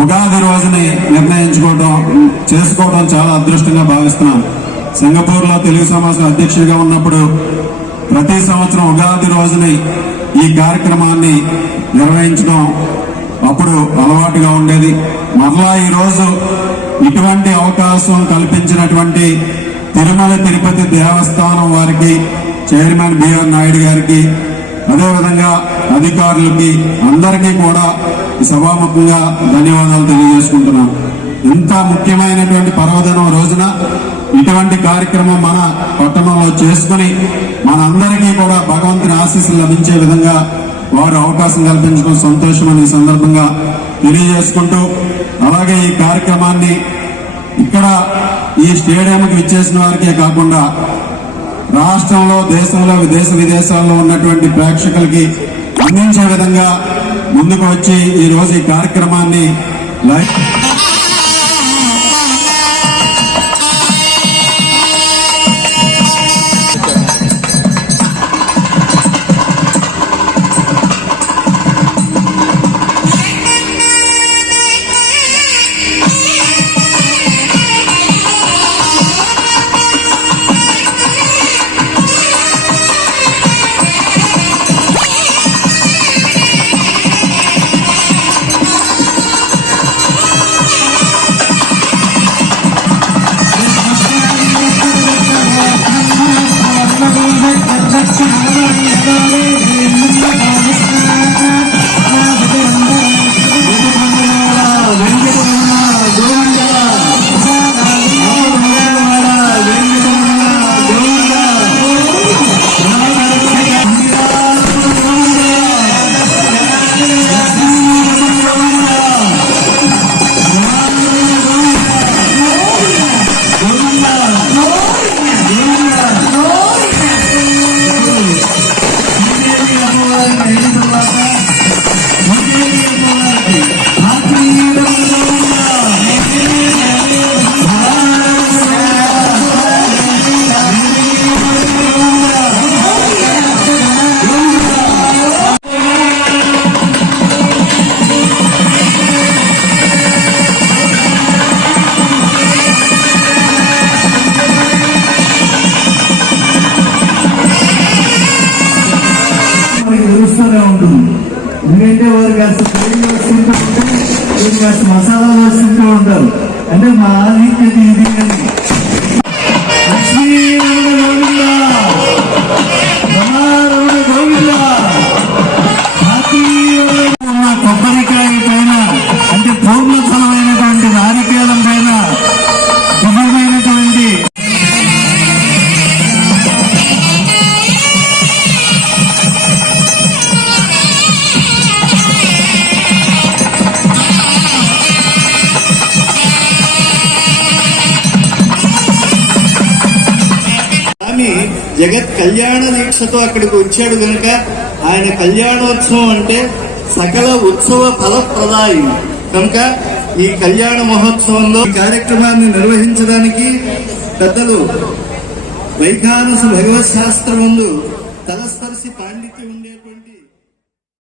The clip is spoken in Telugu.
ఉగాది రోజుని నిర్ణయించుకోవడం చేసుకోవడం చాలా అదృష్టంగా భావిస్తున్నాం సింగపూర్లో తెలుగు సమాజం అధ్యక్షుడిగా ఉన్నప్పుడు ప్రతి సంవత్సరం ఉగాది రోజుని ఈ కార్యక్రమాన్ని నిర్వహించడం అప్పుడు అలవాటుగా ఉండేది. మరలా ఈరోజు ఇటువంటి అవకాశం కల్పించినటువంటి తిరుమల తిరుపతి దేవస్థానం వారికి చైర్మన్ బిఆర్ నాయుడు గారికి అదేవిధంగా అధికారులకి అందరికీ కూడా సభాముఖంగా ధన్యవాదాలు తెలియజేసుకుంటున్నాం. ఇంత ముఖ్యమైనటువంటి పర్వదినం రోజున ఇటువంటి కార్యక్రమం మన పట్టణంలో చేసుకుని మనందరికీ కూడా భగవంతుని ఆశీస్సులు లభించే విధంగా వారు అవకాశం కల్పించడం సంతోషం అనే సందర్భంగా తెలియజేసుకుంటూ అలాగే ఈ కార్యక్రమాన్ని ఇక్కడ ఈ స్టేడియంకి ఇచ్చేసిన వారికే కాకుండా రాష్ట్రంలో దేశంలో విదేశ విదేశాల్లో ఉన్నటువంటి ప్రేక్షకులకి అందించే విధంగా ముందుకు వచ్చి ఈ రోజు ఈ కార్యక్రమాన్ని లైవ్ మనకి ఉంటుంది ఎందుకంటే వారు కాస్త తింటూ వేసుకుంటూ ఉంటే వీరు కాస్త మసాలాలు వేసుకుంటూ ఉంటారు. అంటే మా ఆధిక్యత ఇది. స్వామి జగత్ కళ్యాణ దీక్షతో అక్కడికి వచ్చాడు కనుక ఆయన కళ్యాణోత్సవం అంటే సకల ఉత్సవ ఫలప్రదాయి. కనుక ఈ కళ్యాణ మహోత్సవంలో ఈ కార్యక్రమాన్ని నిర్వహించడానికి పెద్దలు వైఖానస భగవత్ శాస్త్రముందు తలస్పర్శి పాండ్య